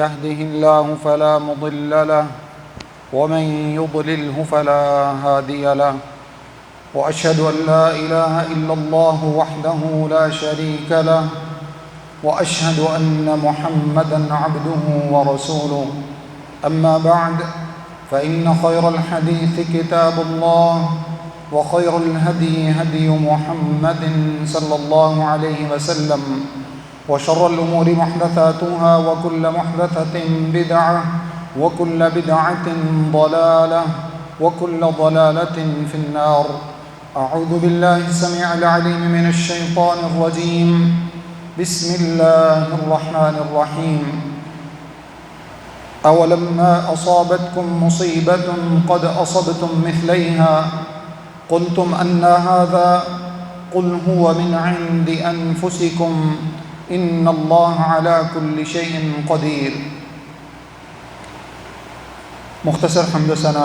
يهده الله فلا مضل له ومن يضلله فلا هادي له وأشهد أن لا إله إلا الله وحده لا شريك له وأشهد أن محمدا عبده ورسوله أما بعد فإن خير الحديث كتاب الله وخير الهدي هدي محمد صلى الله عليه وسلم وشر الأمور محدثاتها وكل محدثة بدعة وكل بدعة ضلالة وكل ضلالة في النار. أعوذ بالله السميع العليم من الشيطان الرجيم. بسم الله الرحمن الرحيم. أولما أصابتكم مصيبة قد أصبتم مثليها قلتم أن هذا قل هو من عند أنفسكم ان اللہ علی کل شیء قدیر. مختصر حمد و ثنا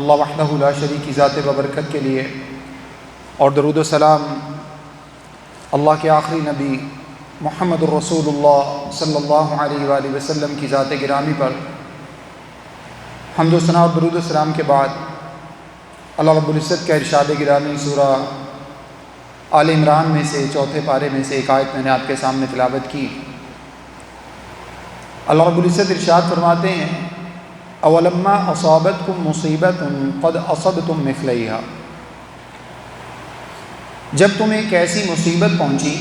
اللہ وحدہ لا شریک کی ذات ببرکت کے لیے، اور درود و سلام اللہ کے آخری نبی محمد الرسول اللہ صلی اللہ علیہ وآلہ وسلم کی ذات گرامی پر حمد و ثنا اور درود و سلام کے بعد اللہ رب العزت کا ارشاد گرامی سورہ آل عمران میں سے چوتھے پارے میں سے ایک آیت میں نے آپ کے سامنے تلاوت کی. اللہ رب العزت ارشاد فرماتے ہیں اولما اصابتکم مصیبۃ قد اصبتم مثلیھا، جب تمہیں ایک ایسی مصیبت پہنچی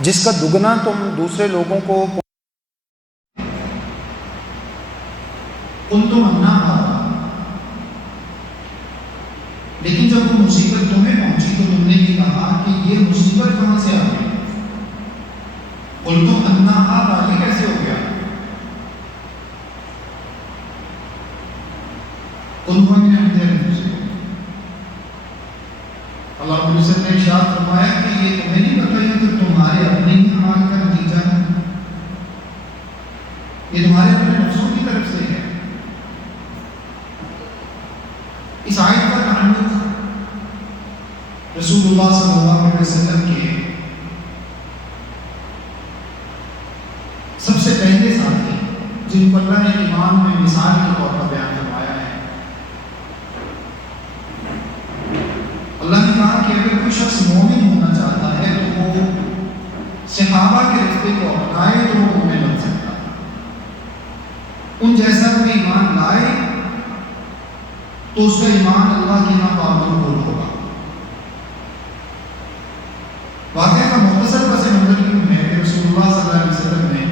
جس کا دگنا تم دوسرے لوگوں کو لیکن جب وہ مصیبت تمہیں پہنچی تو تم نے یہ کہا کہ یہ مصیبت کہاں سے آ گئی؟ قلتم ان ھذا، یہ کیسے ہو گیا؟ قل هو من عند انفسکم. اللہ رب العزت نے ارشاد فرمایا کہ یہ تمہیں نہیں پتہ ہے کہ تمہارے اپنے ہی اعمال کا نتیجہ ہے، یہ تمہارے اپنے نفسوں کی طرف سے ہے. اس آیت کا تعلق رسول اللہ صلی اللہ علیہ وسلم کے سب سے پہلے ساتھی جن کو اللہ نے ایمان میں مثال کے طور پر بیان فرمایا ہے. اللہ نے کہا کہ اگر کوئی شخص مومن ہونا چاہتا ہے تو وہ صحابہ کے راستے کو اپنائے تو وہ مومن بن سکتا ہے. ان جیسا کوئی ایمان لائے تو اس کا ایمان اللہ کے یہاں قابل ہوگا. واقعہ کا مختصر پس منظر یوں ہے کہ رسول اللہ صلی اللہ علیہ وسلم نے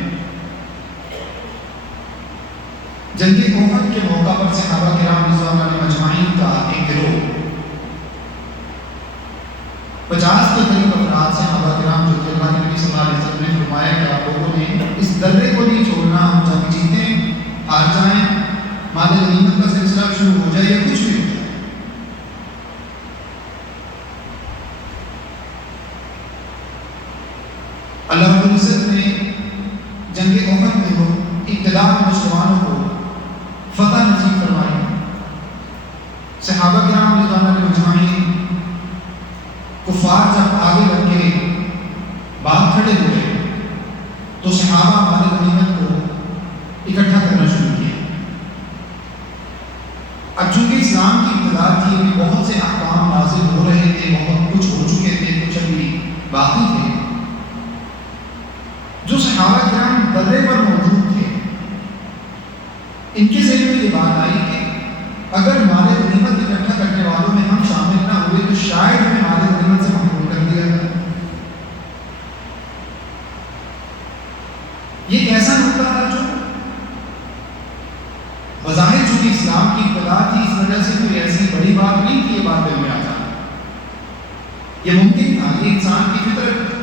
جنگ احد کے موقع پر صحابہ کرام رضوان اللہ مجمعین کا ایک گروہ 50 کے قریب افراد صحابہ کرام جو کہ اللہ کے نبی صلی اللہ علیہ وسلم نے فرمایا کہ آپ لوگوں نے اس درے کو نہیں چھوڑنا، ہم جنگ جیتیں ہار جائیں، مال غنیمت کا سلسلہ شروع ہو جائے یا کچھ بھی ہو جائے. اللہ رب العزت نے جنگ احد میں ہو ابتدا میں مسلمانوں کو فتح نصیب فرمائی. صحابہ کرام رضوان اللہ مجمعین کفار جب آگے بڑھ کے باہر کھڑے ہوئے تو صحابہ مال غنیمت کو اکٹھا کرنا شروع کیا. اب چونکہ اسلام کی ابتدا تھی، ابھی بہت سے احکام نازل ہو رہے تھے، بہت کچھ ہو چکے تھے، کچھ ابھی باقی تھے. جو صحابہ کرام درے پر موجود تھے ان کے ذہن میں یہ بات آئی کہ اگر مال غنیمت اکٹھا کرنے والوں میں ہم شامل نہ ہوئے تو شاید ہمیں مال غنیمت سے محروم کر دیا جائے. یہ ایک ایسا نقطہ تھا جو بظاہر چونکہ اسلام کی ابتدا تھی اس وجہ سے کوئی ایسی بڑی بات نہیں کہ یہ بات دل میں آ جائے. یہ ممکن تھا، یہ انسان کی فطرت تھی.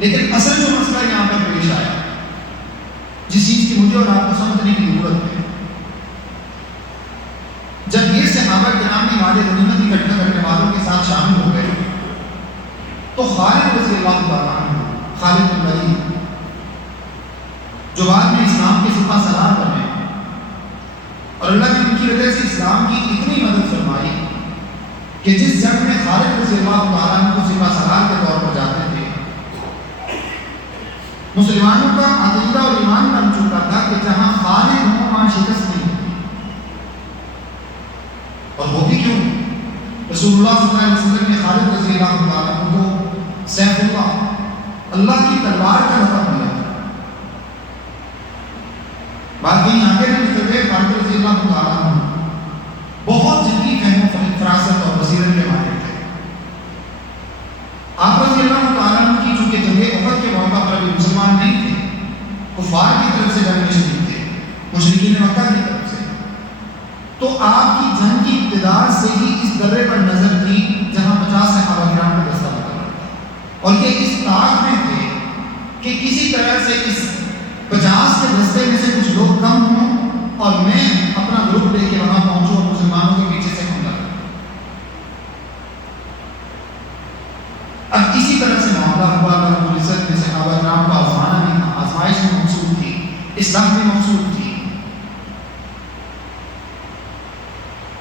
لیکن اصل جو مسئلہ یہاں پر پیش آیا، جس چیز کی مجھے اور آپ کو سمجھنے کی ضرورت ہے، جب یہ صحابہ کرام کی مال غنیمت اکٹھا کرنے والوں کے ساتھ شامل ہو گئے تو خالد رضی اللہ تعالیٰ عنہ، خالد بن ولید جو بعد میں اسلام کے سپہ سالار بنے اور اللہ نے ان کی وجہ سے اسلام کی اتنی مدد فرمائی کہ جس جنگ میں خالد رضی اللہ تعالیٰ عنہ کو سپہ سالار کے طور پر جاتے تھے، مسلمانوں کا عقیدہ اور ایمان بن چکا تھا کہ جہاں خالد ہوں وہاں شکست نہیں ہوتی، اور ہوتی کیوں؟ رسول اللہ صلی اللہ علیہ وسلم نے خالد رضی اللہ تعالیٰ عنہ کو سیف اللہ کی تلوار کا لقب دیا تھا۔ بات کہیں آگے نہیں کرتے، خالد رضی اللہ تعالیٰ عنہ بہت جنگی فہم و فراست اور بصیرت کے مالک تھے۔ آپ رضی اللہ تعالیٰ عنہ کی چونکہ جنگ احد کے موقع پر ابھی مسلمان نہیں تھے، کفار کی طرف سے جنگ میں شریک تھے، مشرکین مکہ کی طرف سے، تو آپ کی جنگ کی ابتدا سے ہی اس درے پر نظر تھی جہاں 50 صحابہ کرام کا دستہ مقرر تھا، اور یہ اس طاق میں تھے کہ کسی طرح سے اس 50 کے دستے میں سے کچھ لوگ کم ہوں اور میں اپنا گروپ لے کے وہاں پہنچوں اور مسلمانوں کے پیچھے سے حملہ کروں۔ اب اسی طرح سے معاملہ ہوا، اللہ رب العزت نے صحابہ کرام کو آزمانا بھی تھا، آزمائش میں مقصود تھی، اصلاح میں مقصود تھی۔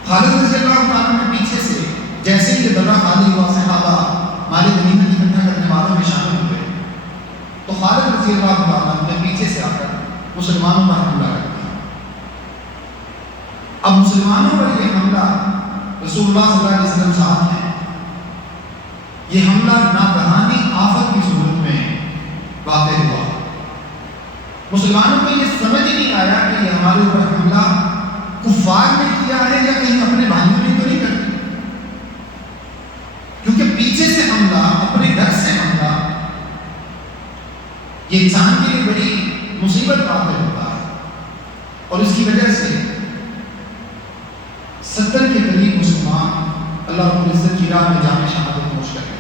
خالد رضی اللہ تعالیٰ نے پیچھے سے جیسے ہی یہ درہ خالی ہوا، صحابہ مال غنیمت اکٹھا کرنے والوں میں شامل ہوئے، تو خالد رضی اللہ تعالیٰ نے پیچھے سے آ کر مسلمانوں پر حملہ کر دیا۔ اب مسلمانوں پر یہ حملہ رسول اللہ صلی اللہ علیہ وسلم ساتھ ہیں، یہ حملہ ناگہانی آفت کی صورت میں واقع ہوا۔ مسلمانوں کو یہ سمجھ نہیں آیا کہ یہ ہمارے اوپر حملہ کفار نے کیا ہے یا کہیں اپنے بھائیوں نے تو نہیں کر دیا، کیونکہ پیچھے سے حملہ، اپنے گھر سے حملہ، یہ انسان کے لیے بڑی مصیبت واقع ہوتا ہے، اور اس کی وجہ سے 70 کے قریب مسلمان اللہ رب العزت کی راہ میں جامع شہادت نوش کر گئے۔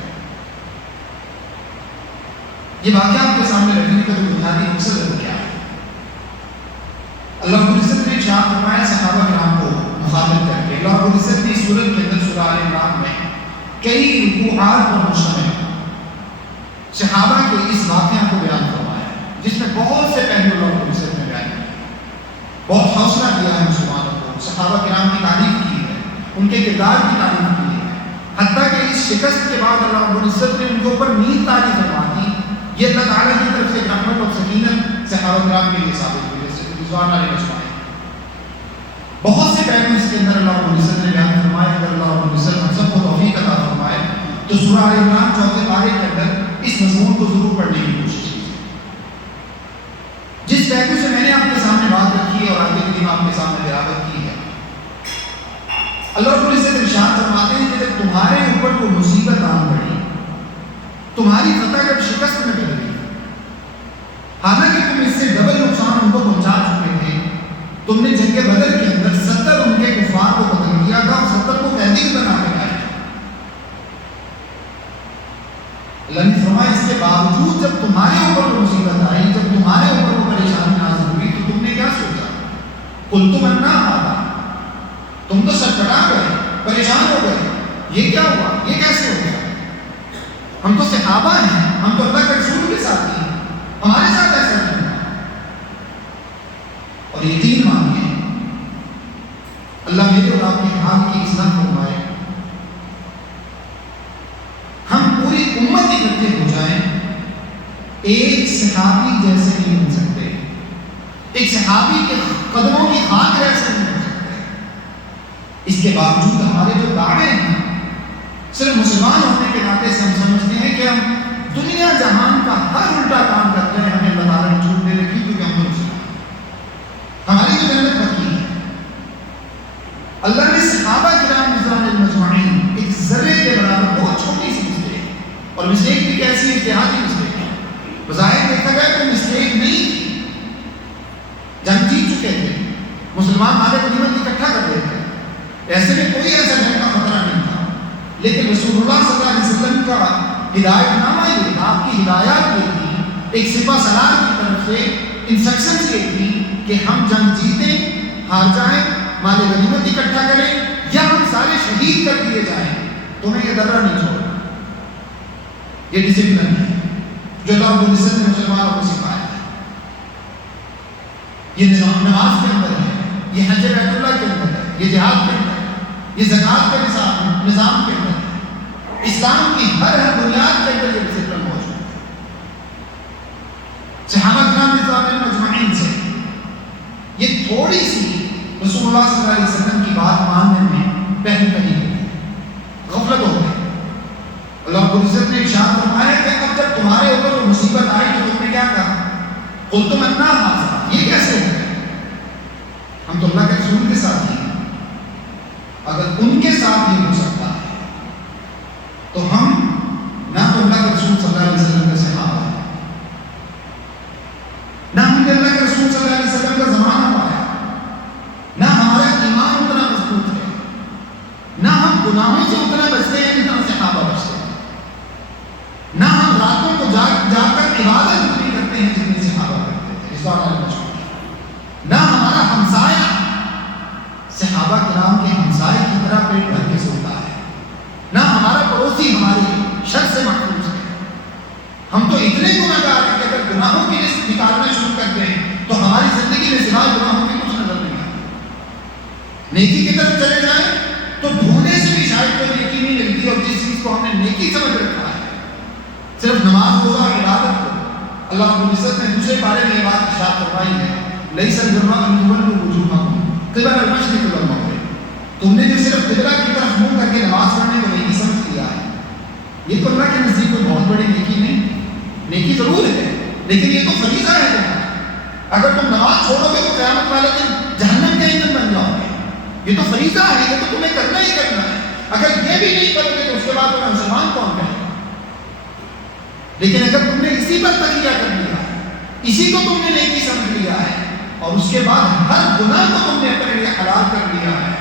یہ واقعہ آپ کے سامنے رکھنے کا جو بنیادی مقصد کیا ہے؟ اللہ رب العزت نے ارشاد فرمایا صحابہ کرام کو مخاطب کر کے، اللہ رب العزت نے سورۃ کے اندر سورہ آل عمران میں کئی رکوعات پر مشتمل صحابہ کے اس واقعہ کو بیان فرمایا ہے، جس میں بہت سے پہلو اللہ رب العزت نے بیان کیا، بہت حوصلہ دیا ہے مسلمانوں کو، صحابہ کرام کی تعریف کی ہے، ان کے کردار کی تعریف کی ہے، حتیٰ کہ اس شکست کے بعد اللہ رب العزت نے ان کے اوپر نیند تاری فرما دی۔ یہ اللہ تعالیٰ کی طرف سے رحمت اور سکینت صحابہ کرام کے لیے ثابت ہوئی، رضوان علیہ اجمعین۔ بہت سے پہلو اس کے اندر اللہ رب العزت نے بیان فرمائے، اگر اللہ رب العزت ہم سب کو توفیق عطا فرمائے تو سورہ آل عمران 4 پارے کے اندر اس مضمون کو ضرور پڑھنے کی کوشش کیجیے۔ جس پہلو سے میں نے آپ کے سامنے بات رکھی ہے اور آگے کی آپ کے سامنے تلاوت کی ہے، اللہ رب العزت ارشاد فرماتے ہیں کہ جب تمہارے اوپر کوئی مصیبت آن پڑی، تمہاری فتح جب شکست میں بدل گئی، حالانکہ تم اس سے ڈبل نقصان ان کو پہنچا چکے تھے، تم نے جنگ بدر کے اندر 70 ان کے کفار کو قتل کیا تھا اور 70 کو قیدی بنا کے لایا۔ اللہ نے فرمایا اس کے باوجود جب تمہارے اوپر وہ مصیبت آئی، جب تمہارے اوپر وہ پریشانی نازل ہوئی، تو تم نے کیا سوچا؟ قلتم انا ھذا، تم تو سٹپٹا گئے، پریشان ہو گئے، یہ کیا ہوا، یہ کیسے ہو گیا؟ ہم تو صحابہ ہیں، ہم تو اللہ کے رسول کے ساتھ ہیں، ہمارے ساتھ ایسا نہیں ہوا۔ اور یقین مانیے اللہ میرے اور آپ کے حال کی اصلاح فرمائے، ہم پوری امت اکٹھے ہو جائیں، ایک صحابی جیسے نہیں بن سکتے، ایک صحابی کے قدموں کی خاک جیسے نہیں بن سکتے۔ اس کے باوجود ہمارے جو دعوے ہیں، صرف مسلمان ہونے کے ناطے سے ہم سمجھتے ہیں کہ ہم دنیا جہان کا ہر الٹا کام کرتے ہیں، ہمیں اللہ تعالیٰ نے چھوٹ دے رکھی کیونکہ ہم تو مسلمان ہیں، ہماری جو جنت پکی ہے۔ اللہ نے صحابہ کرام رضوان اجمعین ایک ذرے کے برابر بہت چھوٹی سی مسٹیک، اور مسٹیک بھی کیسی اجتہادی مسٹیک ہے، بظاہر دیکھا جائے تو مسٹیک نہیں تھی، جنگ جیت چکے تھے، مسلمان مال غنیمت اکٹھا کر رہے تھے، ایسے میں کوئی ایسا جنگ کا خطرہ نہیں تھا، لیکن رسول اللہ صلی اللہ علیہ وسلم کا ہدایت نامہ یہ تھا، آپ کی ہدایات یہ تھی، ایک سپہ سالار کی طرف سے انسٹرکشنز یہ تھی کہ ہم جنگ جیتیں، ہار جائیں، مال غنیمت اکٹھا کریں، یا ہم سارے شہید کر دیے جائیں، تمہیں یہ درہ نہیں چھوڑنا۔ یہ ڈسپلن ہے جو اللہ رب العزت نے مسلمانوں کو سکھایا ہے، یہ نظام نماز کے اندر ہے، یہ حج بیت اللہ کے اندر ہے، یہ جہاد کے اندر ہے، یہ زکوٰۃ کا نظام کے اندر ہے، اسلام کی ہر بنیاد کے اندر یہ ڈسپلن موجود ہے۔ صحابہ کرام رضوان اللہ مجمعین سے یہ تھوڑی سی رسول اللہ صلی اللہ علیہ وسلم کی بات ماننے میں پہلی غفلت ہو گئی۔ اللہ رب العزت نے ارشاد فرمایا کہ اب جب تمہارے اوپر وہ مصیبت آئی تو تم نے کیا کہا؟ قلتم انا ھذا، یہ کیسے ہو گیا؟ ہم تو اللہ کے رسول کے ساتھ ہیں، اگر ان کے ساتھ یہ ہو سکتا ہے تو ہم نہ تو اللہ کے رسول صلی اللہ علیہ وسلم کا صحابہ ہے، نہ ہم نے اللہ کے رسول صلی اللہ علیہ وسلم کا زمانہ پایا، نہ ہمارا ایمان اتنا مضبوط ہے، نہ ہم گناہوں سے اتنا بچتے ہیں جتنا صحابہ بچتے ہیں، نہ ہم راتوں کو جاگ کر عبادت اتنی کرتے ہیں جتنی صحابہ کرتے تھے، اس بات اللہ نہ ہمارا ہمسایہ صحابہ کرام کے ہمسائے کی طرح پیٹ بھر کے سوتا ہے، نہ ہمارا پڑوسی ہماری شر سے محفوظ ہے۔ ہم تو اتنے گناہ گار ہیں کہ اگر گناہوں کی لسٹ نکالنا شروع کرتے ہیں تو ہماری زندگی میں سوائے گناہوں کے کچھ نظر نہیں آتا۔ نیکی کی طرف چلے جائیں تو ڈھونڈنے سے بھی شاید کوئی نیکی نہیں ملتی، اور جس چیز کو ہم نے نیکی سمجھ رکھا ہے، صرف نماز روزہ اور عبادت کو، اللہ رب العزت نے دوسرے بارے میں یہ بات ارشاد فرمائی ہے، لَيْسَ الْبِرَّ أَن تُوَلُّوا وُجُوهَكُمْ قِبَلَ الْمَشْرِقِ وَالْمَغْرِبِ، تم نے جو صرف قبلہ کی طرف منہ کر کے نماز پڑھنے کو نیکی سمجھ لیا ہے، یہ تو اللہ کے نزدیک کوئی بہت بڑی نیکی نہیں، نیکی ضرور ہے لیکن یہ تو فریضہ ہے تمہارا۔ اگر تم نماز چھوڑو گے تو قیامت والے دن جہنم کے ایندھن بن جاؤ گے، یہ تو فریضہ ہے، یہ تو تمہیں کرنا ہی کرنا ہے۔ اگر یہ بھی نہیں کرو گے تو اس کے بعد تمہیں مسلمان کون کہے؟ لیکن اگر تم نے اسی پر تکیہ کر لیا ہے، اسی کو تم نے نیکی سمجھ لیا ہے، اور اس کے بعد ہر گناہ کو تم نے اپنے لیے حلال کر لیا ہے،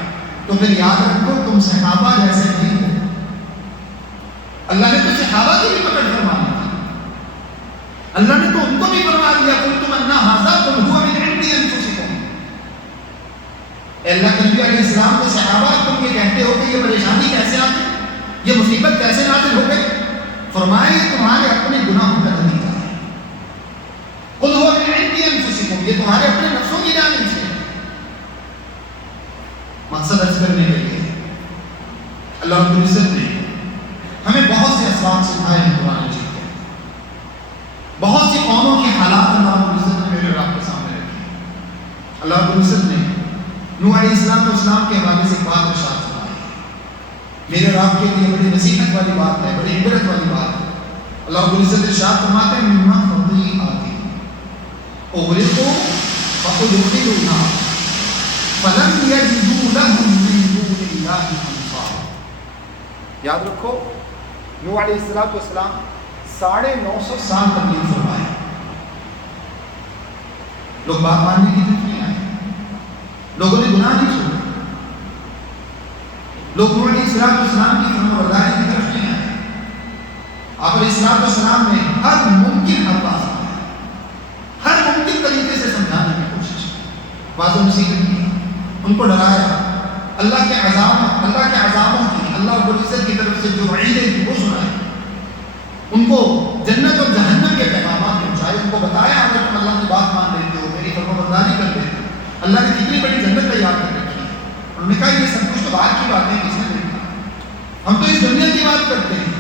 تو پھر یاد رکھو تم صحابہ جیسے نہیں ہو۔ اللہ نے تو صحابہ کی بھی پکڑ فرما لی تھی، اللہ نے تو ان کو بھی فرما دیا قلتم انا ھذا قل ھو من عند انفسکم۔ اے اللہ کے نبی علیہ السلام کو صحابہ تم یہ کہتے ہو کہ یہ پریشانی کیسے آتی، یہ مصیبت کیسے نازل ہو گئی؟ فرمایا یہ تمہارے اپنے گناہوں کا نتیجہ ہے، قل ھو من عند انفسکم، یہ تمہارے اپنے نفسوں کی جانب سے۔ مقصد عرض کرنے کے لیے اللہ رب العزت نے ہمیں بہت سے اسباب سکھائے ہیں قرآن مجید کے، بہت سی قوموں کے حالات اللہ رب العزت نے میرے رب کے سامنے رکھے۔ اللہ رب العزت نے نوح علیہ السلام کے حوالے سے ایک بات ارشاد فرمائی، میرے رب کے لیے بڑی نصیحت والی بات ہے، بڑی عبرت والی بات ہے۔ اللہ رب العزت ارشاد فرماتے ہیں مما خطیئاتہم اغرقوا فادخلوا النار فلم یجدوا لهم من دون اللہ انصارا۔ یاد رکھو نوح علیہ السلام 950 سال تبلیغ فرمائے، لوگ بات ماننے کی طرف نہیں آئے، لوگوں نے گناہ نہیں چھوڑا، لوگ نوح علیہ السلام کی فرمانبرداری کی طرف نہیں آئے۔ آپ علیہ السلام نے ہر ممکن الفاظ میں ہر ممکن طریقے سے سمجھانے کی کوشش کی، واضح نصیحت کی، ان کو ڈرایا، اللہ کے عذابوں کی، اللہ رب العزت کی طرف سے جو وعیدیں تھی وہ سنائے، ان کو جنت اور جہنم کے پیغامات پہنچائے، ان کو بتایا اگر تم اللہ کی بات مان لیتے ہو، میری فرمانبرداری کر لیتے ہو، اللہ نے کتنی بڑی جنت تیار کر رکھی ہے۔ انہوں نے کہا یہ سب کچھ تو بعد کی باتیں کس نے دیکھا، ہم تو اس دنیا کی بات کرتے ہیں،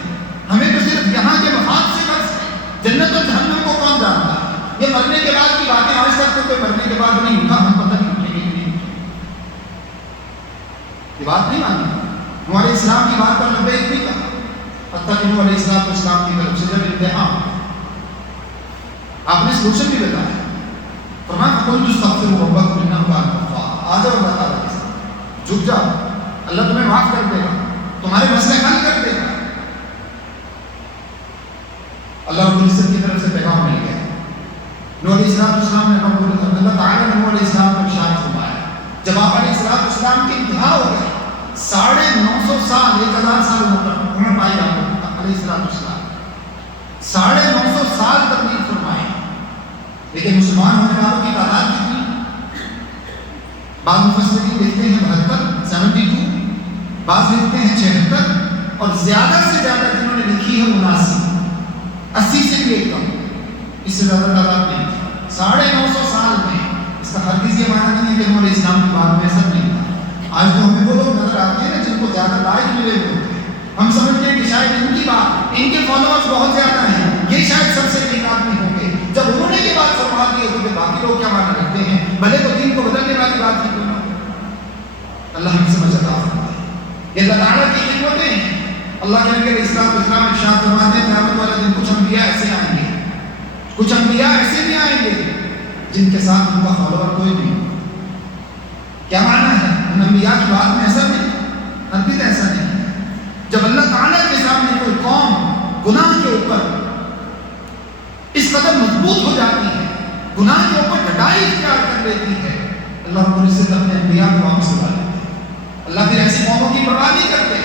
ہمیں تو صرف یہاں کے مفاد سے قرض ہے، جنت اور جہنم کو کون جانتا ہے؟ یہ مرنے کے بعد کی باتیں آج تک تو کوئی مرنے کے بعد نہیں اٹھا، ہم پتہ نہیں اٹھے گی کہ نہیں اٹھے، یہ بات نہیں مانی۔ نوح علیہ السلام کی بات پر لبیک نہیں کہا، حتیٰ کہ نوح علیہ السلام کی طرف سے جب امتحان آپ نے سلوشن بھی بتایا، فرمایا فَقُلْتُ اسْتَغْفِرُوا رَبَّكُمْ إِنَّهُ كَانَ غَفَّارًا، آ جاؤ اللہ تعالیٰ کے ساتھ، جھک جاؤ، اللہ تمہیں معاف کر دے گا، تمہارے مسئلے حل کر دے گا۔ اللہ رب العزت کی طرف سے پیغام مل گیا، نوح علیہ السلام نے اللہ تعالیٰ نے نوح علیہ السلام کو ارشاد فرمایا، جب آپ علیہ السلام کی انتہا ہو گئی، 950 سال 1000 سال عمر پائی آپ علیہ السلام 950 سال تبلیغ فرمائی، لیکن مسلمان ہونے والوں کی تعداد کتنی؟ بعض مفسرین لکھتے ہیں 72، بعض لکھتے ہیں 76، اور زیادہ سے زیادہ جنہوں نے لکھی ہے 79، 80 سے بھی ایک کم، اس سے زیادہ تعداد نہیں۔ 950 سال میں اس کا ہرگز یہ معنی نہیں ہے کہ ہمارے اسلام کی بات میں ایسا نہیں تھا۔ آج تو ہمیں وہ لوگ نظر آتے ہیں نا جن کو زیادہ لائک ملے ہوئے ہوتے ہیں، ہم سمجھتے ہیں کہ شاید ان کی بات، ان کے فالوورز بہت زیادہ ہیں، یہ شاید سب سے نیک آدمی ہوں گے۔ جب انہوں نے یہ بات فرما دی ہے تو پھر باقی لوگ کیا مانا رکھتے ہیں، بھلے وہ دین کو بدلنے والی بات ہی کیوں نہ ہو۔ اللہ ہمیں سمجھ عطا فرمائے۔ یہ اللہ تعالیٰ کی حکمتیں ہیں۔ اللہ کے نبی علیہ الصلوۃ والسلام ارشاد فرماتے ہیں قیامت والے دن کچھ انبیاء ایسے آئیں گے، کچھ انبیاء ایسے بھی آئیں گے جن کے ساتھ ان کا فالوور کوئی نہیں۔ کیا معنی ہے؟ ان انبیاء کی بات میں ایسا نہیں، ہرگز ایسا نہیں۔ جب اللہ تعالیٰ کے سامنے کوئی قوم گناہ کے اوپر اس قدر مضبوط ہو جاتی ہے، گناہ کے اوپر ڈٹائی اختیار کر لیتی ہے، اللہ رب العزت اپنے انبیاء کو واپس بلا لیتے ہیں۔ اللہ پھر ایسی قوموں کی پرواہ نہیں کرتے،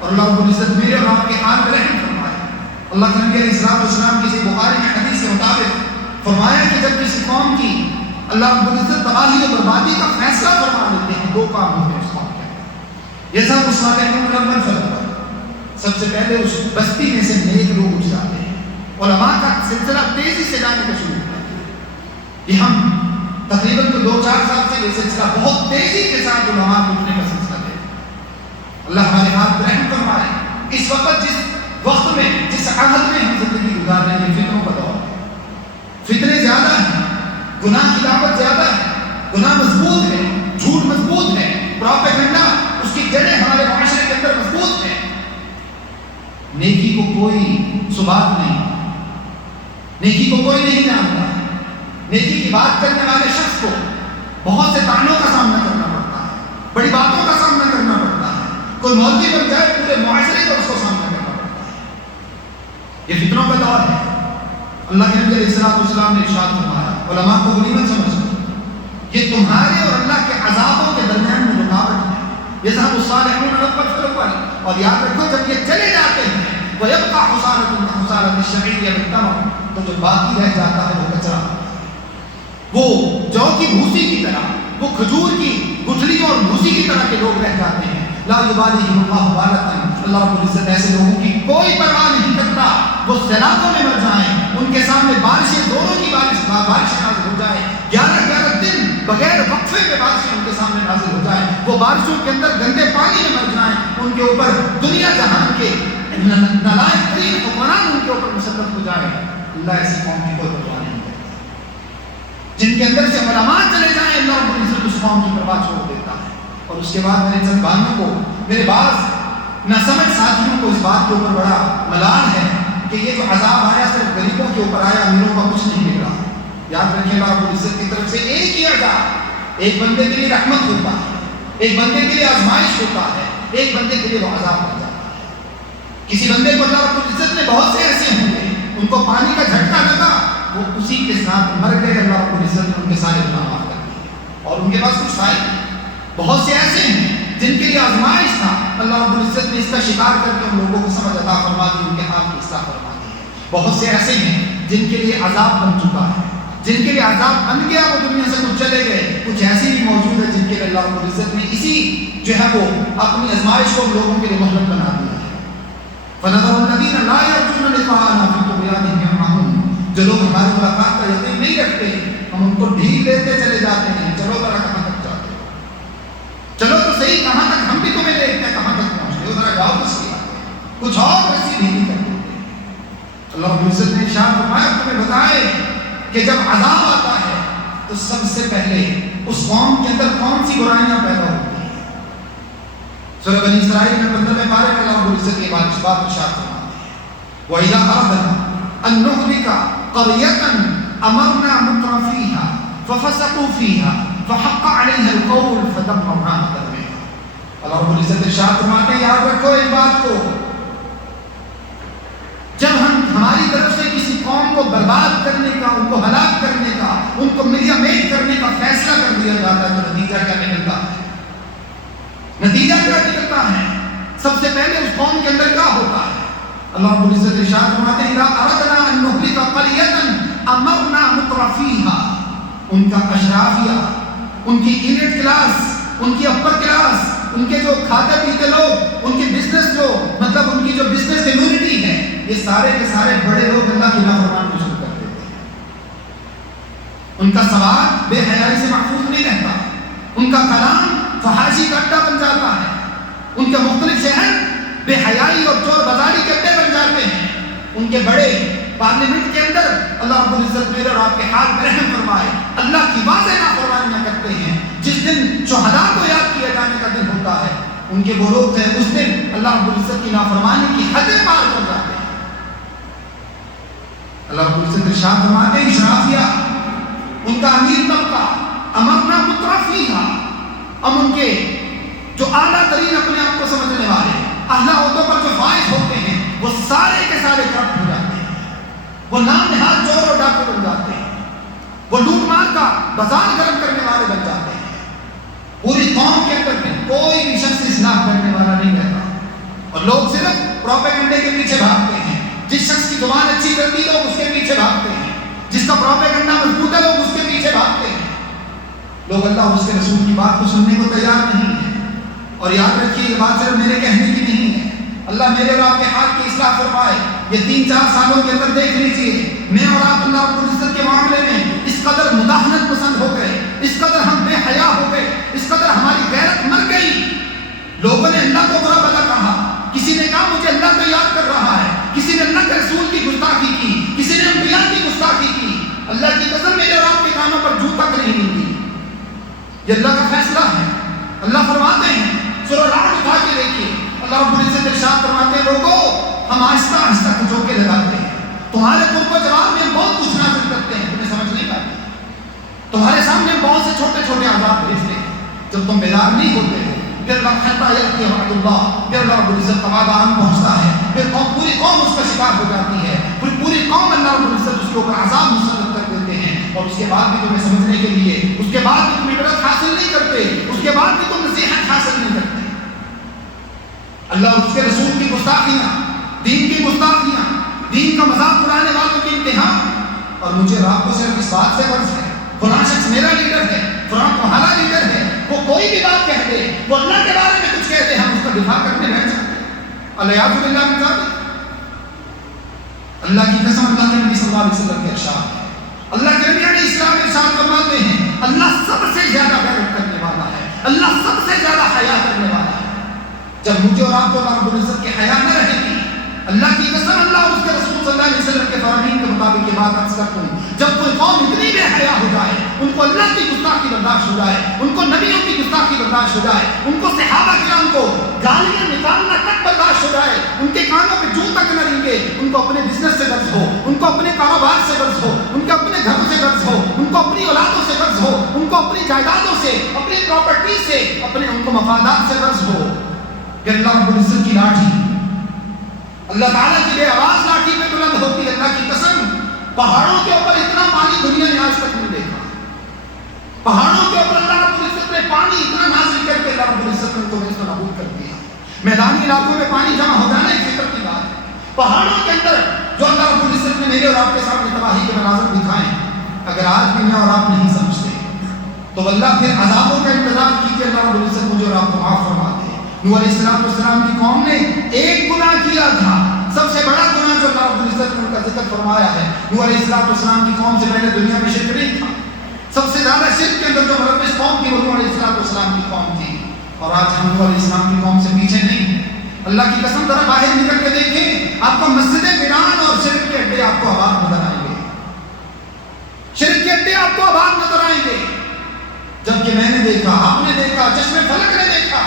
اور اللہ رب العزت میرے اور آپ کے حال میں رحم فرمائے۔ اللہ کے نبی علیہ الصلوۃ والسلام کسی بخاری میں حدیث کے مطابق فرمایا کہ جب کسی قوم کی اللہ رب العزت تباہی و بربادی کا فیصلہ فرما لیتے ہیں، دو کام ہوتے ہیں اس قوم کے۔ یہ سب الصالحون الاول فالأول، سب سے پہلے اس بستی میں سے نیک لوگ اٹھ جاتے ہیں، علماء کا سلسلہ تیزی سے جانے کا شروع ہوتا ہے۔ یہ ہم تقریباً 2-4 سال سے یہ سلسلہ بہت تیزی کے ساتھ علماء کے اٹھنے کا سلسلہ ہے۔ اللہ ہمارے ہاتھ رحم فرمائے۔ اس وقت جس وقت میں، جس عہد میں ہم زندگی گزار رہے ہیں، فتنوں کا دور ہے، فتنے زیادہ ہیں، گناہ کی دعوت زیادہ ہے، گناہ مضبوط ہے، جھوٹ مضبوط ہے، پروپیگنڈا اس کی جڑیں ہمارے معاشرے کے اندر مضبوط ہیں۔ نیکی کو کوئی ثبات نہیں، نیکی کو کوئی نہیں جانتا۔ نیکی کی بات کرنے والے شخص کو بہت سے طعنوں کا سامنا کرنا پڑتا ہے، بڑی باتوں کا سامنا کرنا پڑتا ہے، کوئی مولوی بن جائے پورے معاشرے کو اس کو سامنا کرنا پڑتا ہے۔ یہ فتنوں کا دور ہے۔ اللہ کے نبی علیہ الصلوۃ والسلام نے ارشاد فرمایا، علماء کو غنیمت سمجھو، یہ تمہارے اور اللہ کے عذابوں کے درمیان میں رکاوٹ ہے۔ یذهب الصالحون الاول فالاول، اور یاد رکھو جب یہ چلے جاتے ہیں وَيَبْقَى حُصَالَةٌ كَحُصَالَةِ الشَّعِيرِ بِالتَّمْرِ، تو جو باقی رہ جاتا ہے وہ کچرا، وہ جو کی بھوسی کی طرح، وہ کھجور کی گٹھلیوں اور بھوسی کی طرح کے لوگ رہ جاتے ہیں۔ لا یبالیہم اللہ بالۃ، اللہ رب العزت ایسے لوگوں کی کوئی پرواہ نہیں کرتا، وہ سیلابوں میں مر جائیں، ان کے سامنے بارشیں، دونوں کی بارشیں نازل ہو جائیں، 11 دن بغیر وقفے میں بارشیں ان کے سامنے نازل ہو جائیں، وہ بارشوں کے اندر گندے پانی میں مر جائیں، ان کے اوپر دنیا جہان کے نالائق ترین حکمران ان کے اوپر مسلط ہو جائے، اللہ ایسی قوم کی کوئی پرواہ نہیں کرتا۔ جن کے اندر سے علماء چلے جائیں، اللہ رب العزت اس قوم کی پرواہ چھوڑ دیتا ہے۔ اور اس کے بعد میرے چند بھائیوں کو، میرے بعض ناسمجھ ساتھیوں کو اس بات کے اوپر بڑا ملال ہے کہ یہ جو عذاب آیا صرف غریبوں کے اوپر آیا، امیروں کا کچھ نہیں نکلا۔ یاد رکھیں اللہ رب العزت کی طرف سے ایک ہی عذاب ایک بندے کے لیے رحمت ہوتا ہے، ایک بندے کے لیے آزمائش ہوتا ہے، ایک بندے کے لیے وہ عذاب بن جاتا ہے۔ کسی بندے کو اللہ رب العزت نے بہت سے ایسے ہوں گے ان کو پانی کا جھٹکا لگا، وہ اسی کے ساتھ مر گئے، اللہ رب العزت نے ان کے سارے گناہ معاف کر دیے اور ان کے پاس کچھ آئے نہیں۔ بہت سے ایسے ہیں جن کے لیے آزمائش تھا، اللہ رب العزت نے اس کا شکار کر کے ان لوگوں کو سمجھ عطا فرما دی، ان کے حال کی اصلاح فرما دی ہے۔ بہت سے ایسے ہیں جن کے لیے عذاب بن چکا ہے، جن کے لیے عذاب بن گیا، وہ دنیا سے کچھ چلے گئے۔ کچھ ایسے بھی موجود ہیں جن کے لیے اللہ رب العزت نے اسی جو ہے وہ اپنی آزمائش کو لوگوں کے لیے مہلت بنا دیا ہے۔ فَنَذَرُ الَّذِينَ لَا يَرْجُونَ لِقَاءَنَا فِي طُغْيَانِهِمْ يَعْمَهُونَ، جو لوگ ہماری ملاقات کا یقین نہیں رکھتے، ہم ان کو ڈھیل دیتے چلے جاتے ہیں، چلو ذرا کہاں تک جاتے ہو، چلو تو صحیح کہاں تک، ہم بھی تمہیں دیکھتے ہیں کہاں تک پہنچتے ہو، ذرا جاؤ تو صحیح آتے ہیں، کچھ اور ایسی ڈھیلی کر دیتے ہیں۔ اللہ رب العزت نے ارشاد فرمایا، تمہیں بتائے کہ جب عذاب آتا ہے تو سب سے پہلے اس قوم کے اندر کون سی برائیاں پیدا ہوتی ہیں۔ سورہ بنی اسرائیل میں 15ویں پارے میں اللہ رب العزت یہ بات ارشاد فرماتے ہیں، وَإِذَا أَرَدْنَا أَن نُّهْلِكَ قَرْيَةً أَمَرْنَا مُتْرَفِيهَا فَفَسَقُوا فِيهَا فَحَقَّ عَلَيْهَا الْقَوْلُ فَدَمَّرْنَاهَا تَدْمِيرًا۔ اللہ رب العزت ارشاد فرماتے ہیں، یاد رکھو اس بات کو، جب ہم ہماری طرف سے کسی قوم کو برباد کرنے کا، ان کو ہلاک کرنے کا، ان کو ملیا میٹ کرنے کا فیصلہ کر دیا جاتا ہے تو نتیجہ کیا نکلتا ہے؟ نتیجہ کیا نکلتا ہے؟ سب سے پہلے اس قوم کے اندر کیا ہوتا ہے؟ اللہ رب العزت ارشاد فرماتے ہیں، اِذَا أَرَدْنَا أَن نُّهْلِكَ قَرْيَةً أَمَرْنَا مُتْرَفِيهَا، ان کا اشرافیہ، ان کی ایلیٹ کلاس، ان کی اپر کلاس، ان کے جو کھاتے پیتے لوگ، ان کی بزنس جو مطلب ان کی جو بزنس کمیونٹی ہے، یہ سارے کے سارے بڑے لوگ اللہ کی نافرمانی شروع کر دیتے ہیں۔ ان کا سواد بے حیائی سے محفوظ نہیں رہتا، ان کا کلام فحاشی کا اڈا بن جاتا ہے، ان کے مختلف شہر بے حیائی اور چور بازاری کے اڈے بن جاتے ہیں. ان کے بڑے پارلیمنٹ کے اندر اللہ رب العزت میرے اور آپ کے حال میں رحم فرمائے اللہ کی واضح نافرمانیاں کرتے ہیں. جس دن شہداء کو یاد کیا جانے کا دن ہوتا ہے ان کے وہ لوگ ہیں اس دن اللہ رب العزت کی نافرمانی کی حدیں پار کر جاتے ہیں. اللہ رب العزت ارشاد فرماتے ہیں اشرافیہ ان کا امیر طبقہ امرنا مترفیہ اب ان کے جو اعلیٰ ترین اپنے آپ کو سمجھنے والے اعلیٰ عہدوں پر جو فائز ہوتے ہیں وہ سارے کے سارے کرپٹ ہو جاتے ہیں. وہ نام نہاد چور اور ڈاکو بن جاتے ہیں. وہ لوٹ مار کا بازار گرم کرنے والے بن جاتے ہیں. پوری قوم کے اندر کوئی بھی شخص اصلاح کرنے والا نہیں رہتا اور لوگ صرف پروپیگنڈے کے پیچھے بھاگتے ہیں. جس شخص کی زبان اچھی کرتی ہے لوگ اس کے پیچھے بھاگتے ہیں. جس کا پروپیگنڈا مضبوط ہے لوگ اس کے پیچھے بھاگتے ہیں. لوگ اللہ اور اس کے رسول کی بات کو سننے کو تیار نہیں ہے. اور یاد رکھیے یہ بات صرف میرے کہنے کی نہیں ہے. اللہ میرے اور آپ کے حال کی اصلاح فرمائے. یہ 3-4 سالوں کے اندر دیکھ لیجیے میں اور آپ اللہ رب العزت کے معاملے میں اس قدر مداہنت پسند ہو گئے, اس قدر ہم بے حیا ہو گئے, اس قدر ہماری غیرت مر گئی. لوگوں نے اللہ کو برا بھلا کہا. کسی نے کہا مجھے اللہ کو یاد کر رہا ہے, کسی نے اللہ کے رسول کی گستاخی کی, کسی نے انبیاء کی گستاخی کی. اللہ کی قسم میرے اور آپ کے کانوں پر جھوٹ تک نہیں ملتی. یہ اللہ کا فیصلہ ہے. اللہ فرماتے ہیں سورہ رعد اٹھا کے دیکھیے اللہ رب العزت ارشاد فرماتے ہیں لوگوں ہم آہستہ آہستہ کھجوکے لگاتے ہیں. تمہارے قرب و جواب میں ہم بہت کچھ نازل کرتے ہیں تمہیں سمجھ نہیں پاتے. تمہارے سامنے ہم بہت سے چھوٹے چھوٹے عذاب بھیجتے ہیں جب تم بیدار نہیں ہوتے ہو. پھر اللہ رب العزت کا وعدہ آن پہنچتا ہے. پھر پوری قوم اس کا شکار ہو جاتی ہے. پھر پوری قوم اللہ رب العزت اس کے اوپر عذاب مسلط کر دیتے ہیں. اور اس کے بعد بھی تمہیں سمجھنے کے لیے, اس کے بعد بھی تم عبرت حاصل نہیں کرتے, اس کے بعد بھی تم نصیحت حاصل نہیں کرتے. اللہ اور اس کے رسول کی گستاخیاں, دین کی گستاخیاں, دین کا مذاق اڑانے والوں کی انتہا. اور مجھے اور آپ کو صرف اس بات سے غرض ہے فلاں شخص میرا لیڈر ہے, فلاں تمہارا لیڈر ہے, وہ کوئی بھی بات کہہ دے, وہ اللہ کے بارے میں کچھ کہہ دے, ہم اس کا دفاع کرنے بیٹھ جاتے ہیں. الیاذ باللہ من ذالک. اللہ کی قسم اللہ کے نبی صلی اللہ علیہ وسلم کے ارشاد ہے, اللہ کے نبی علیہ السلام ارشاد فرماتے ہیں اللہ سب سے زیادہ غیرت کرنے والا ہے, اللہ سب سے زیادہ حیا کرنے والا ہے. جب مجھے اور آپ کو اللہ رب العزت کی حیا نہ رہے گی, اللہ کی قسم اللہ اور اس کے رسول صلی اللہ علیہ وسلم کے فرامین کے مطابق یہ بات عرض کرتا ہوں, جب کوئی قوم اتنی بے حیا ہو جائے, ان کو اللہ کی گستاخی برداشت ہو جائے, ان کو نبیوں کی گستاخی برداشت ہو جائے, ان کو صحابہ کرام کو گالیاں نکالنا تک برداشت ہو جائے, ان کے کانوں پہ جوں تک نہ رنگے, ان کو اپنے بزنس سے غرض ہو, ان کو اپنے کاروبار سے غرض ہو, ان کے اپنے گھروں سے غرض ہو, ان کو اپنی اولادوں سے غرض ہو, ان کو اپنی جائیدادوں سے, اپنی پراپرٹی سے, اپنے ان کو مفادات سے غرض ہو, کہ اللہ رب العزت کی لاٹھی اللہ تعالیٰ کی بے آواز لاٹھی پہ بلند ہوتی ہے. اللہ کی قسم پہاڑوں کے اوپر اتنا پانی دنیا نے آج تک نہیں دیکھا. پہاڑوں کے اوپر اللہ رب العزت نے پانی اتنا نازل کر کے اللہ رب العزت نے ان کو نیست و نابود کر دیا. میدانی علاقوں میں پانی جمع ہو جانا ایک فکر کی بات ہے. پہاڑوں کے اندر جو اللہ رب العزت نے میرے اور آپ کے سامنے تباہی کے مناظر دکھائے, اگر آج بھی میں اور آپ نہیں سمجھتے تو اللہ پھر عذابوں کا انتظار کیجیے. اللہ رب العزت مجھے اور آپ کو معاف فرما دے. نوح علیہ السلام کی قوم نے ایک گناہ کیا تھا, سب سے بڑا گناہ جو اللہ رب العزت نے ان کا ذکر فرمایا ہے. نوح علیہ السلام کی قوم سے پہلے دنیا میں شرک نہیں تھا. سب سے زیادہ شرک کے اندر جو ملوث قوم تھی وہ نوح علیہ السلام کی قوم تھی. اور آج ہم نوح علیہ السلام کی قوم سے پیچھے نہیں ہیں. اللہ کی قسم ذرا باہر نکل کے دیکھیں, آپ کو مسجد ویران اور شرک کے اڈے آپ کو آباد نظر آئیں گے. شرک کے اڈے آپ کو آباد نظر آئیں گے. جبکہ میں نے دیکھا, آپ نے دیکھا, چشمے فلک نے دیکھا,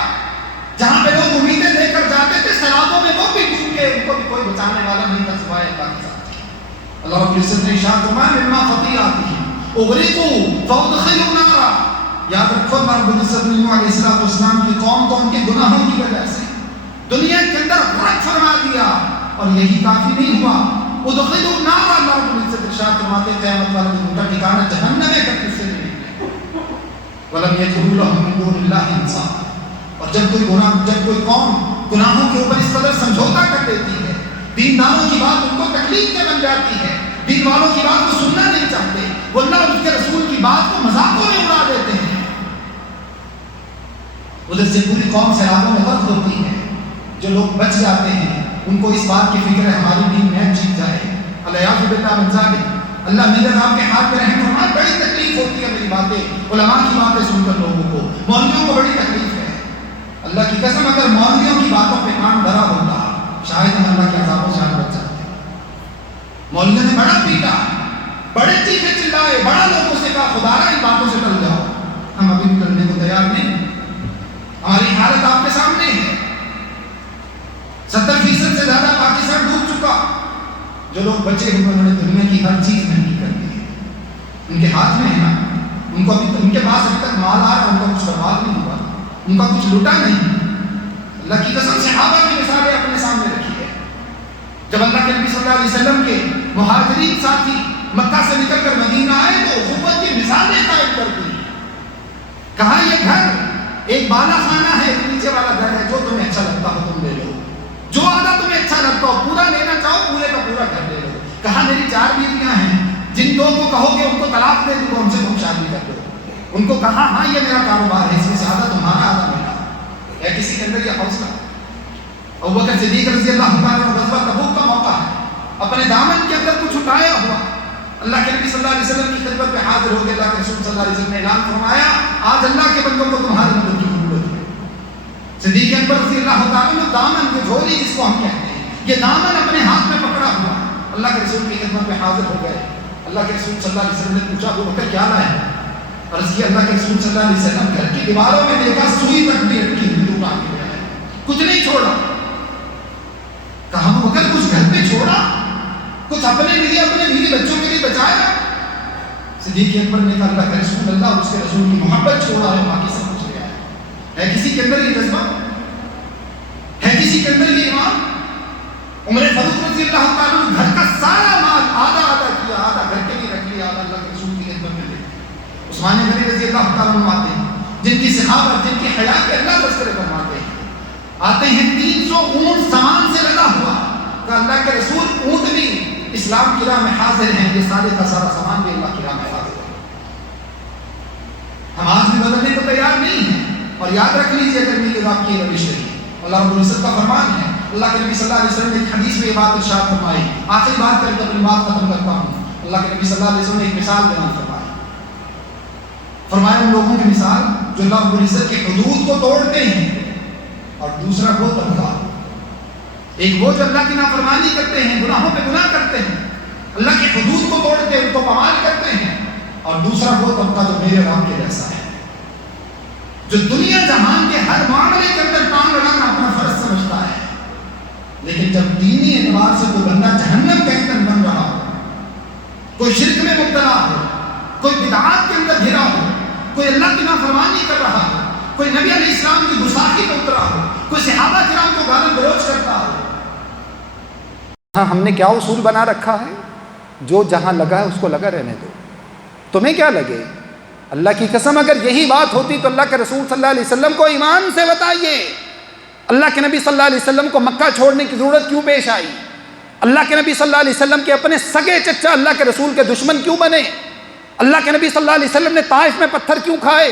جہاں پہ لوگ امیدیں لے کر جاتے تھے سیلابوں میں وہ بھی ڈوب کے, ان کو بھی کوئی بچانے والا نہیں تھا سوائے اللہ کے ساتھ. اللہ رب العزت نے ارشاد فرمایا مما خطیئاتہم اغرقوا فادخلوا نارا. یاد رکھو اللہ رب العزت نے نوح علیہ السلام کی قوم کو ان کے گناہوں کی وجہ سے دنیا کے اندر غرق فرما دیا. اور یہی کافی نہیں ہوا, ادخلوا نارا. اللہ رب العزت ارشاد فرماتے ہیں قیامت والے دن ان کا ٹھکانہ جہنم ہے, کبھی سے نہیں نکلے. ولم یجعلوا لهم من دون اللہ انصارا. اور جب کوئی قوم گناہوں کے اوپر اس قدر سمجھوتا کر دیتی ہے, دینداروں کی بات ان کو تکلیف میں بن جاتی ہے, دین والوں کی بات کو سننا نہیں چاہتے, وہ اللہ اور اس کے رسول کی بات کو مذاقوں میں اڑا دیتے ہیں, ادھر سے پوری قوم سیلابوں میں غرق ہوتی ہے. جو لوگ بچ جاتے ہیں ان کو اس بات کی فکر ہے ہماری دین میں جیت جائے. الیاذ باللہ من ذالک. اللہ میرے آپ کے ہاتھ میں رحم فرمائے. بڑی تکلیف ہوتی ہے میری باتیں, علماء کی باتیں سن کر لوگوں کو, مولویوں کو بڑی تکلیف ہے. اللہ کی قسم اگر مولویوں کی باتوں پہ کان دھرا ہوتا شاید ہم اللہ کے عذابوں سے آج بچ سکتے. مولویوں نے بڑا پیٹا، بڑے چیخے چلائے، بڑا لوگوں سے کہا خدا را ان باتوں سے ٹل جاؤ. ہم ابھی بھی ٹلنے کو تیار نہیں. ہماری حالت آپ کے سامنے ہے. 70% سے زیادہ پاکستان ڈوب چکا. جو لوگ بچے ہوئے انہوں نے دنیا کی ہر چیز مہنگی کر دی ہے. ان کے ہاتھ میں ہے نا، ان کے پاس ابھی تک مال آ رہا، ان کا کچھ برباد نہیں ہوا، ان کا کچھ لوٹا نہیں. اللہ کی قسم صحابہ کی مثالیں اپنے سامنے رکھی ہے. جب اللہ کے نبی صلی اللہ علیہ وسلم کے مہاجرین ساتھی مکہ سے نکل کر مدینہ آئے تو اخوت کی مثالیں قائم کر دی. کہا یہ گھر ایک بالا خانہ ہے، ایک نیچے والا گھر ہے، جو تمہیں اچھا لگتا ہو تم لے لو، جو آدھا تمہیں اچھا لگتا ہو، پورا لینا چاہو پورے کا پورا گھر لے لو. کہا میری 4 بیویاں ہیں، جن 2 کو کہو کہ ان کو طلاق دے دوں ان سے تم شادی کر دو. ان کو کہا ہاں یہ میرا کاروبار ہے، اس میں سے آدھا تمہارا آدھا میرا. ہے کسی کے اندر یہ حوصلہ؟ ابوبکر صدیق رضی اللہ تعالیٰ عنہ غزوہ تبوک کا موقع ہے، اپنے دامن کے اندر کچھ اٹھایا ہوا، اللہ کے نبی صلی اللہ علیہ وسلم کی خدمت میں حاضر ہو گئے. اللہ کے رسول صلی اللہ علیہ وسلم نے اعلان فرمایا آج اللہ کے بندوں کو تمہاری مدد کی ضرورت ہے. صدیق اکبر رضی اللہ تعالیٰ عنہ دامن کی جھولی جس کو ہم کہتے ہیں، یہ دامن اپنے ہاتھ میں پکڑا ہوا اللہ کے رسول کی خدمت میں حاضر ہو گئے. اللہ کے رسول صلی اللہ علیہ وسلم نے پوچھا ابوبکر کیا لائے؟ عرض کیا اللہ کے رسول صلی اللہ علیہ وسلم گھر کی دیواروں میں دیکھا سوئی تک بھی اٹکی ہوئی اٹھا کے ہے، کچھ نہیں چھوڑا. کہا ابوبکر کچھ گھر پہ چھوڑا، کچھ اپنے لیے اپنے بیوی بچوں کے لیے بچایا؟ صدیق اکبر نے کہا اللہ کے رسول اللہ اس کے رسول کی محبت چھوڑا ہے، باقی سب کچھ لے آیا. ہے کسی کے اندر یہ جذبہ؟ ہے کسی کے اندر یہ ایمان؟ عمر فاروق رضی اللہ تعالیٰ عنہ گھر کا سارا مال آدھا آدھا کیا، آدھا گھر کے لیے رکھ لیا، آدھا اللہ کے رسول کی خدمت میں دے. عثمان غنی رضی اللہ تعالیٰ عنہ آتے ہیں جن کی سخاوت، جن کی حیا کے اللہ تذکرے فرماتے ہیں. آتے ہیں 300 اونٹ سامان سے لگا ہوا، کہ اللہ کے رسول اونٹ بھی اسلام کی راہ میں حاضر ہیں، یہ سارے کا سارا سامان بھی اللہ کی راہ میں حاضر ہے. ہم آج بھی بدلنے کو تیار نہیں ہیں. اور یاد رکھ لیجیے اگر میری آپ کی روش رہی، اللہ رب العزت کا فرمان ہے. اللہ کے نبی صلی اللہ علیہ وسلم نے ایک حدیث میں یہ بات ارشاد فرمائی. آخری بات کر کے اپنی بات ختم کرتا ہوں. اللہ کے نبی صلی اللہ علیہ وسلم نے ایک مثال بیان فرمائی. فرمایا ان لوگوں کی مثال جو اللہ رب العزت کے حدود کو توڑتے ہیں، اور دوسرا وہ طبقہ، ایک وہ جو اللہ کی نافرمانی کرتے ہیں، گناہوں پہ گناہ کرتے ہیں، اللہ کے حدود کو توڑتے ہیں، ان کو پامال کرتے ہیں، اور دوسرا وہ طبقہ جو میرے اور آپ کے جیسا ہے، جو دنیا جہان کے ہر معاملے کے اندر ٹانگ لڑانا اپنا فرض سمجھتا ہے، لیکن جب دینی اعتبار سے کوئی بندہ جہنم کے اندر بن رہا ہو، کوئی شرک میں مبتلا ہو، کوئی بدعات کے اندر گھرا ہو، کوئی اللہ کی نافرمانی کر رہا ہو، کوئی نبی علیہ السلام کی گستاخی میں اترا ہو، کوئی صحابہ کرام کو گالی گلوچ کرتا ہو. ہاں ہم نے کیا اصول بنا رکھا ہے؟ جو جہاں لگا ہے اس کو لگا رہنے دو، تمہیں کیا لگے. اللہ کی قسم اگر یہی بات ہوتی تو اللہ کے رسول صلی اللہ علیہ وسلم کو ایمان سے بتائیے، اللہ کے نبی صلی اللہ علیہ وسلم کو مکہ چھوڑنے کی ضرورت کیوں پیش آئی؟ اللہ کے نبی صلی اللہ علیہ وسلم کے اپنے سگے چچا اللہ کے رسول کے دشمن کیوں بنے؟ اللہ کے نبی صلی اللہ علیہ وسلم نے طائف میں پتھر کیوں کھائے؟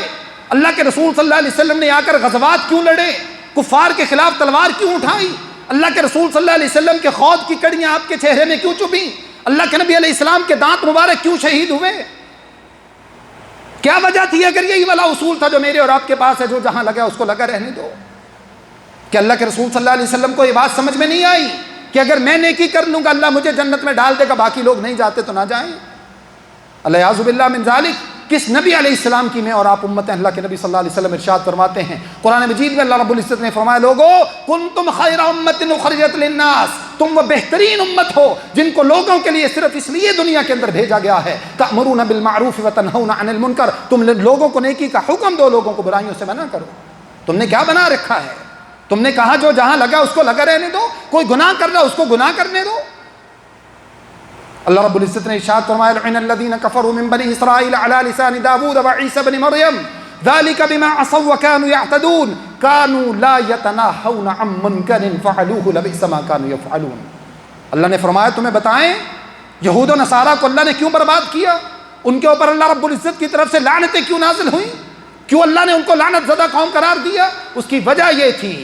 اللہ کے رسول صلی اللہ علیہ وسلم نے آ کر غزوات کیوں لڑے؟ کفار کے خلاف تلوار کیوں اٹھائی؟ اللہ کے رسول صلی اللہ علیہ وسلم کے خود کی کڑیاں آپ کے چہرے میں کیوں چبھیں؟ اللہ کے نبی علیہ السلام کے دانت مبارک کیوں شہید ہوئے؟ کیا وجہ تھی؟ اگر یہی والا اصول تھا جو میرے اور آپ کے پاس ہے، جو جہاں لگا اس کو لگا رہنے دو. کہ اللہ کے رسول صلی اللہ علیہ وسلم کو یہ بات سمجھ میں نہیں آئی کہ اگر میں نیکی کر لوں گا اللہ مجھے جنت میں ڈال دے گا، باقی لوگ نہیں جاتے تو نہ جائیں. الیاذ باللہ من ذالک. کس نبی علیہ السلام کی میں اور آپ امت ہیں؟ اللہ کے نبی صلی اللہ علیہ وسلم ارشاد فرماتے ہیں قرآن مجید میں، اللہ رب العزت نے فرمایا لوگو کنتم خیر امت اخرجت للناس، تم وہ بہترین امت ہو جن کو لوگوں کے لیے صرف اس لیے دنیا کے اندر بھیجا گیا ہے تأمرون بالمعروف وتنہون عن المنکر، تم لوگوں کو نیکی کا حکم دو، لوگوں کو برائیوں سے منع کرو. تم نے کیا بنا رکھا ہے؟ تم نے کہا جو جہاں لگا اس کو لگا رہنے دو، کوئی گناہ کر رہا اس کو گناہ کرنے دو. اللہ رب العزت نے ارشاد فرمایا لعن الذین کفروا من بنی اسرائیل علی لسان داؤد وعیسی بن مریم ذلک بما عصوا وكانوا يعتدون كانوا لا يتناهون عن منکر فعلوه لبئس ما كانوا يفعلون. اللہ نے فرمایا تمہیں بتائیں یہود و نصارہ کو اللہ نے کیوں برباد کیا؟ ان کے اوپر اللہ رب العزت کی طرف سے لعنتیں کیوں نازل ہوئیں؟ کیوں اللہ نے ان کو لعنت زدہ قوم قرار دیا؟ اس کی وجہ یہ تھی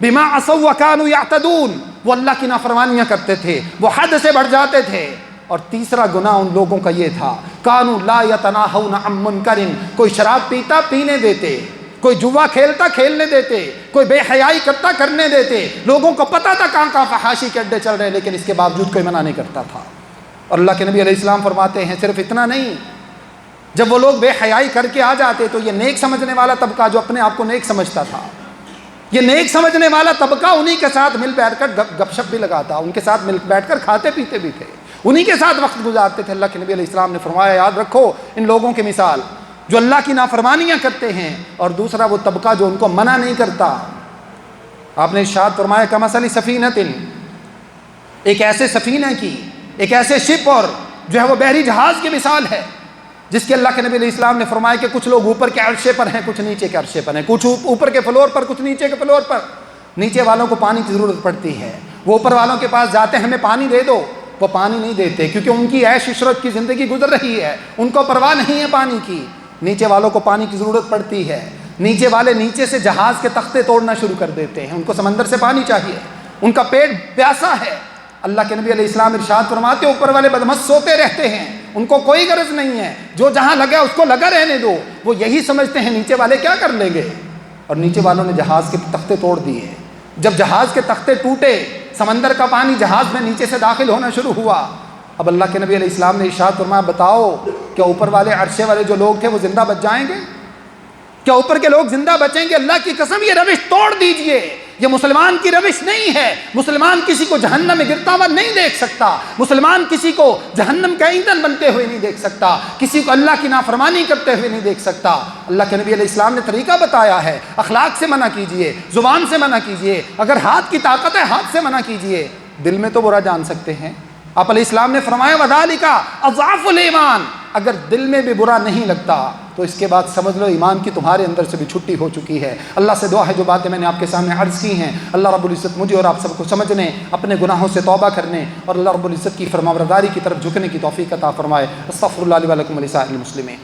بما عصوا وكانوا يعتدون، وہ اللہ کی نافرمانیاں کرتے تھے، وہ حد سے بڑھ جاتے تھے. اور تیسرا گناہ ان لوگوں کا یہ تھا کانوا لا یتناہون عن منکر، کوئی شراب پیتا پینے دیتے، کوئی جوا کھیلتا کھیلنے دیتے، کوئی بے حیائی کرتا کرنے دیتے، لوگوں کو پتہ تھا کہاں کہاں فحاشی کے اڈے چل رہے ہیں، لیکن اس کے باوجود کوئی منع نہیں کرتا تھا۔ اور اللہ کے نبی علیہ السلام فرماتے ہیں صرف اتنا نہیں، جب وہ لوگ بے حیائی کر کے آ جاتے تو یہ نیک سمجھنے والا طبقہ جو اپنے آپ کو نیک سمجھتا تھا، یہ نیک سمجھنے والا طبقہ انہی کے ساتھ مل بیٹھ کر گپ شپ بھی لگاتا، ان کے ساتھ مل بیٹھ کر کھاتے پیتے بھی تھے، انہی کے ساتھ وقت گزارتے تھے۔ اللہ کے نبی علیہ السلام نے فرمایا یاد رکھو ان لوگوں کی مثال جو اللہ کی نافرمانیاں کرتے ہیں، اور دوسرا وہ طبقہ جو ان کو منع نہیں کرتا۔ آپ نے ارشاد فرمایا کمثل سفینۃ، ایک ایسے سفینہ کی، ایک ایسے شپ اور جو ہے وہ بحری جہاز کی مثال ہے، جس کے اللہ کے نبی علیہ السلام نے فرمایا کہ کچھ لوگ اوپر کے عرشے پر ہیں، کچھ نیچے کے عرشے پر ہیں، کچھ اوپر کے فلور پر، کچھ نیچے کے فلور پر۔ نیچے والوں کو پانی کی ضرورت پڑتی ہے، وہ اوپر والوں کے پاس جاتے ہیں ہمیں پانی دے دو، وہ پانی نہیں دیتے کیونکہ ان کی عیش عشرت کی زندگی گزر رہی ہے، ان کو پرواہ نہیں ہے پانی کی۔ نیچے والوں کو پانی کی ضرورت پڑتی ہے، نیچے والے نیچے سے جہاز کے تختے توڑنا شروع کر دیتے ہیں، ان کو سمندر سے پانی چاہیے، ان کا پیٹ پیاسا ہے۔ اللہ کے نبی علیہ السلام ارشاد فرماتے ہیں اوپر والے بدمست سوتے رہتے ہیں، ان کو کوئی غرض نہیں ہے، جو جہاں لگا اس کو لگا رہنے دو، وہ یہی سمجھتے ہیں نیچے والے کیا کر لیں گے۔ اور نیچے والوں نے جہاز کے تختے توڑ دیے، جب جہاز کے تختے ٹوٹے، سمندر کا پانی جہاز میں نیچے سے داخل ہونا شروع ہوا۔ اب اللہ کے نبی علیہ السلام نے ارشاد فرمایا بتاؤ کیا اوپر والے عرشے والے جو لوگ تھے وہ زندہ بچ جائیں گے؟ کیا اوپر کے لوگ زندہ بچیں گے؟ اللہ کی قسم یہ روش توڑ دیجئے، یہ مسلمان کی روش نہیں ہے۔ مسلمان کسی کو جہنم میں گرتا ہوا نہیں دیکھ سکتا، مسلمان کسی کو جہنم کا ایندھن بنتے ہوئے نہیں دیکھ سکتا، کسی کو اللہ کی نافرمانی کرتے ہوئے نہیں دیکھ سکتا۔ اللہ کے نبی علیہ السلام نے طریقہ بتایا ہے، اخلاق سے منع کیجئے، زبان سے منع کیجئے، اگر ہاتھ کی طاقت ہے ہاتھ سے منع کیجئے، دل میں تو برا جان سکتے ہیں۔ آپ علیہ السلام نے فرمایا وَذَلِكَ أَضْعَفُ الْإِيمَانِ، اگر دل میں بھی برا نہیں لگتا تو اس کے بعد سمجھ لو ایمان کی تمہارے اندر سے بھی چھٹی ہو چکی ہے۔ اللہ سے دعا ہے جو باتیں میں نے آپ کے سامنے عرض کی ہیں اللہ رب العزت مجھے اور آپ سب کو سمجھنے، اپنے گناہوں سے توبہ کرنے اور اللہ رب العزت کی فرمانبرداری کی طرف جھکنے کی توفیق عطا فرمائے۔ استغفر اللہ لی و لکم ولسائر المسلمین۔